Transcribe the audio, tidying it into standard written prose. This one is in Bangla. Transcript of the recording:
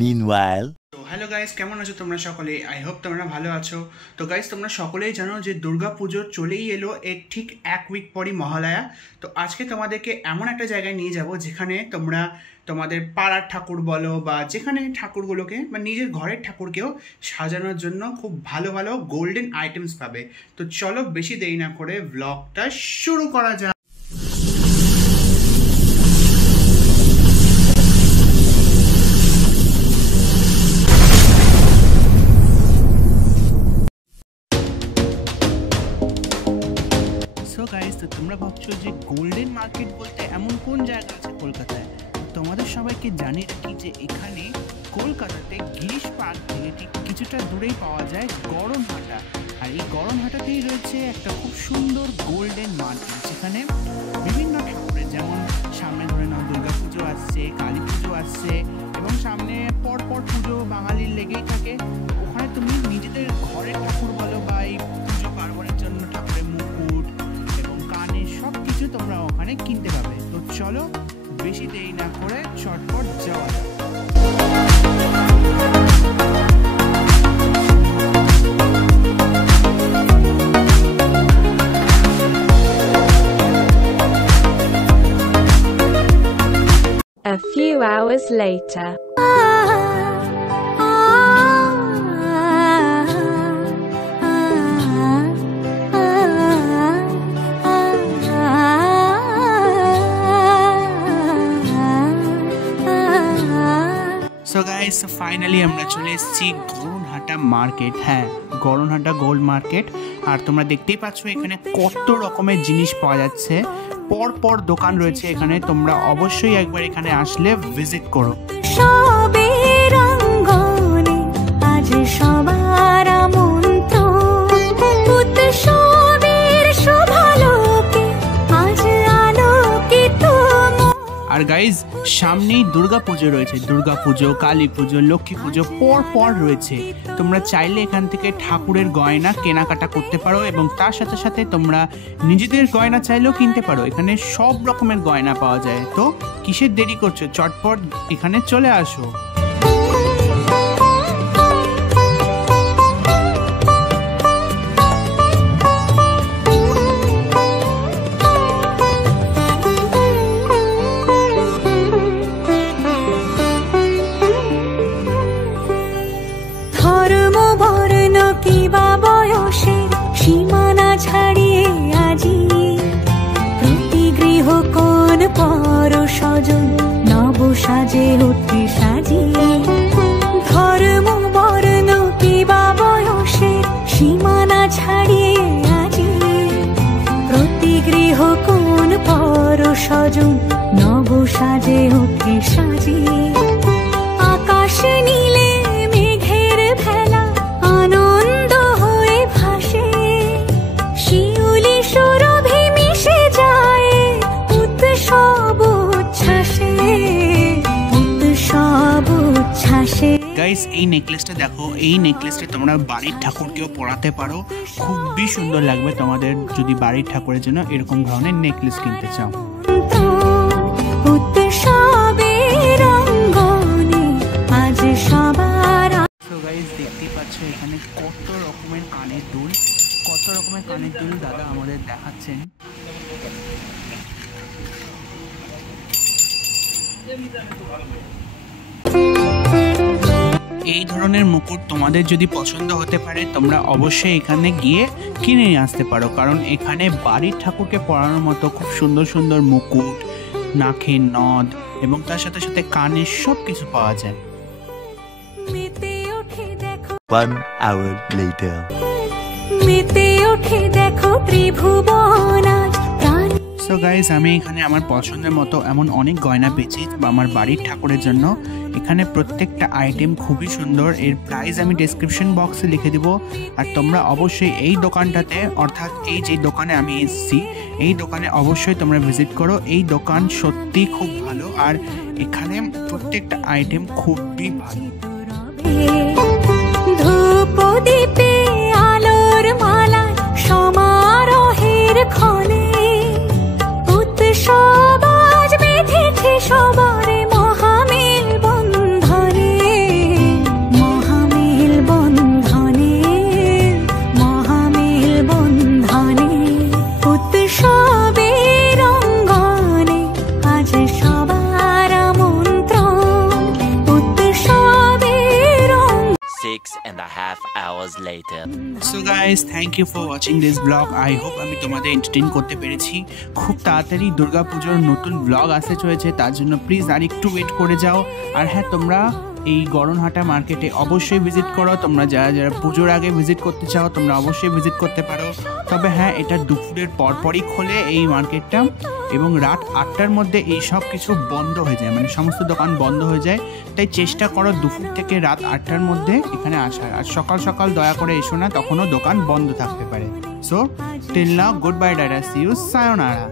Meanwhile, হ্যালো গাইস, কেমন আছো তোমরা সকলে? আই হোপ তোমরা ভালো আছো। তো গাইস, তোমরা সকলেই জানো যে দুর্গা পুজো চলেই এলো, এর ঠিক এক উইক পরই মহালয়া। তো আজকে তোমাদেরকে এমন একটা জায়গায় নিয়ে যাব যেখানে তোমরা তোমাদের পাড়ার ঠাকুর বলো বা যেখানে ঠাকুরগুলোকে বা নিজের ঘরের ঠাকুরকেও সাজানোর জন্য খুব ভালো ভালো গোল্ডেন আইটেমস পাবে। তো চলো বেশি দেরি না করে ব্লগটা শুরু করা যাক। গাইস, তো তোমরা ভাবছো যে গোল্ডেন মার্কেট বলতে এমন কোন জায়গা আছে কলকাতায়? তোমাদের সবাইকে জানিয়ে রাখি যে এখানে কলকাতাতে গিরিশ পার্ক থেকে ঠিক কিছুটা দূরেই পাওয়া যায় গড়নহাটা। আর এই গড়নহাটাতেই রয়েছে একটা খুব সুন্দর গোল্ডেন মার্কেট, যেখানে বিভিন্ন ঠাকুরের, যেমন সামনে ধরে নাও দুর্গা পুজো আসছে, কালী পুজো আসছে এবং সামনে পরপর পুজো বাঙালির লেগেই থাকে। ওখানে তুমি নিজেদের ঘরের ঠাকুর বলো বা এই পুজো পার্বণের জন্য ঠাকুরের মুকুট সব কিছু তোমরা ওখানে কিনতে পাবে। তো চলো বেশি দেরি না করে চটপট যাওয়া যাক। A few hours later. So guys, finally আমরা চলে এসেছি গড়নহাটা মার্কেট। হ্যাঁ, গড়নহাটা গোল্ড মার্কেট। আর তোমরা দেখতেই পাচ্ছ এখানে কত রকমের জিনিস পাওয়া যাচ্ছে, পর দোকান রয়েছে এখানে। তোমরা অবশ্যই একবার এখানে আসলে ভিজিট করো। আর গাইজ, সামনেই দুর্গা পুজো রয়েছে, দুর্গা পুজো, কালী পুজো, লক্ষ্মী পুজো পর রয়েছে। তোমরা চাইলে এখান থেকে ঠাকুরের গয়না কেনাকাটা করতে পারো এবং তার সাথে সাথে তোমরা নিজেদের গয়না চাইলেও কিনতে পারো। এখানে সব রকমের গয়না পাওয়া যায়। তো কিসের দেরি করছো? চটপট এখানে চলে আসো। সীমানা ছাড়িয়ে আজি প্রতি গৃহ কোন পর স্বজন নব সাজে উঠে সাজিয়ে। ধর্ম বর্ণ কিবা বয়সের সীমানা ছাড়িয়ে আজি প্রতি গৃহ কোন পর স্বজন নব সাজে উঠে সাজিয়ে। আকাশ নীলে মেঘের ভেলা আনন্দ হয়ে ভাসে, শিউলি সুরভি মিশে যায় উৎসব উচ্ছ্বাসে, উৎসব উচ্ছ্বাসে। গাইস, এই নেকলেসটা দেখো, এই নেকলেসটা তোমরা বাড়ির ঠাকুরকেও পরাতে পারো। খুবই সুন্দর লাগবে তোমাদের যদি বাড়ির ঠাকুরের জন্য এরকম ধরনের নেকলেস কিনতে চাও। দেখতেই পাচ্ছ এখানে কত রকমের কানের দুল, দাদা আমাদের দেখাচ্ছেন। এই ধরনের মুকুট তোমাদের যদি পছন্দ হতে পারে, তোমরা অবশ্যই এখানে গিয়ে কিনে নিয়ে আসতে পারো, কারণ এখানে বাড়ির ঠাকুরকে পরানোর মতো খুব সুন্দর সুন্দর মুকুট, নাকের নথ এবং তার সাথে সাথে কানের সব কিছু পাওয়া যায়। 1 hour later. সো গাইস, আমি এখানে আমার পছন্দের মতো এমন অনেক গয়না পেয়েছি আমার বাড়ির ঠাকুরের জন্য। এখানে প্রত্যেকটা আইটেম খুবই সুন্দর। এর প্রাইস আমি ডেসক্রিপশন বক্সে লিখে দিব। আর তোমরা অবশ্যই এই দোকানটাতে, অর্থাৎ এই যে দোকানে আমি এসেছি, এই দোকানে অবশ্যই তোমরা ভিজিট করো। এই দোকান সত্যি খুব ভালো আর এখানে প্রত্যেকটা আইটেম খুবই ভালো। ধূপ দীপে আলোর মালা সমারোহের ক্ষণে উৎসব আজ বেঁধে guys, thank you for watching this blog. I hope আমি তোমাদের এন্টারটেইন করতে পেরেছি। খুব তাড়াতাড়ি দুর্গাপুজোর নতুন ব্লগ আসতে চলেছে, তার জন্য প্লিজ আর একটু ওয়েট করে যাও। আর হ্যাঁ, তোমরা এই গড়নহাটা মার্কেটে অবশ্যই ভিজিট করো। তোমরা যারা যারা পুজোর আগে ভিজিট করতে চাও তোমরা অবশ্যই ভিজিট করতে পারো। তবে হ্যাঁ, এটা দুপুরের পরপরই খোলে এই মার্কেটটা, এবং রাত 8টার মধ্যে এই সব কিছু বন্ধ হয়ে যায়, মানে সমস্ত দোকান বন্ধ হয়ে যায়। তাই চেষ্টা করো দুপুর থেকে রাত 8টার মধ্যে এখানে আসার। আর সকাল সকাল দয়া করে এসো না, তখনও দোকান বন্ধ থাকতে পারে। So till now, good bye, tata, see you, সায়োনারা।